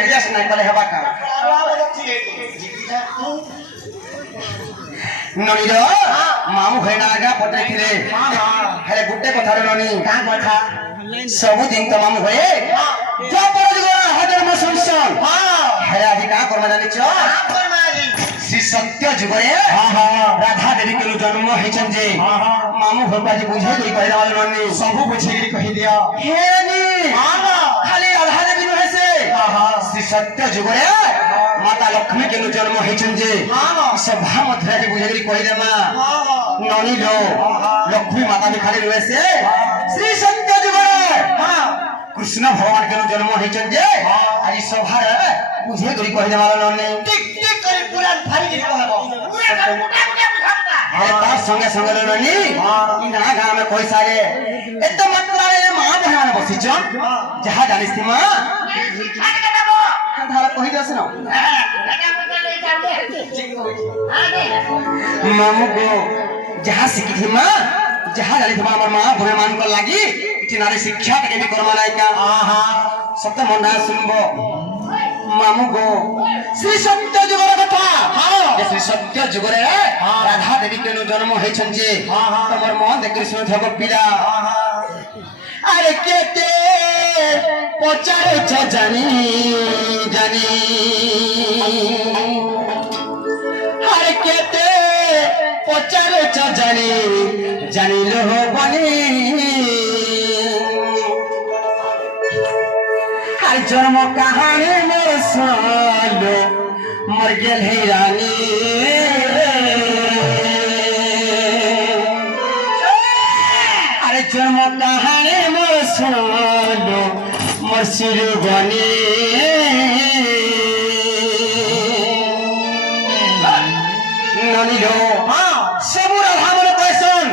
Adjust नहीं करे हवा का ननी रो मामू भैना आगा पटे थिले हेले गुट्टे कथा रे ननी का कथा सब दिन तो मामू भए जो परज गो हजर म संसन हेले आदि का कर्म जानि छ श्री सत्य जुगरे राधा देवी के जन्म हेचन जे मामू भगवाजी बुझे गई कहला वाला ननी सब बुझे गई कहि दिया हे नी खाली राधा देवी न हेसे श्री सत्य जुगरे माता लक्ष्मी के जन्म हेचन जे सभा मध्य के बुझे गई कहि देमा ननी लो लक्ष्मी माता भी खाली रहे श्री सत्य जुगरे कृष्ण भगवान के जन्म हेचन जे आज सभा बुझे गई कहि देमा ननी टिक टिक कर पूरा भारी जे कहबो अरे तार संगे संगे ननी इ ना गांव में कोई सागे एत मात्रा रे मां बहन बसी छ जहां जानिस थी मां धारा कहि दस न मामू को जहां सीखी थी मां जहां जानी थी हमर मां भगवान को लागी इति नारी शिक्षा के भी कर्म नाय का सत्य मना सुनबो मामू को श्री सत्य जुगर कथा ये श्री सत्य जुगरे राधा देवी के जन्म हेछन जे तमर मन देखि सुन थब पिला अरे केते पचारे छ जानी जानी अरे केते पचारे छ जानी जानी लो बनी हर जन्म कहानी मोर सुनो मर गेल है रानी अरे जन्म कहानी मोर सुनो मोर सिर बनी ननी लो सबु राधा मन पैसन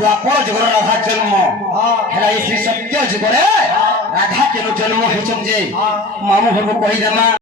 द्वापर जुगर राधा जन्म हेला श्री सत्य जुगरे राधा के जन्म हेचन जे मामू भगो कहि देमा।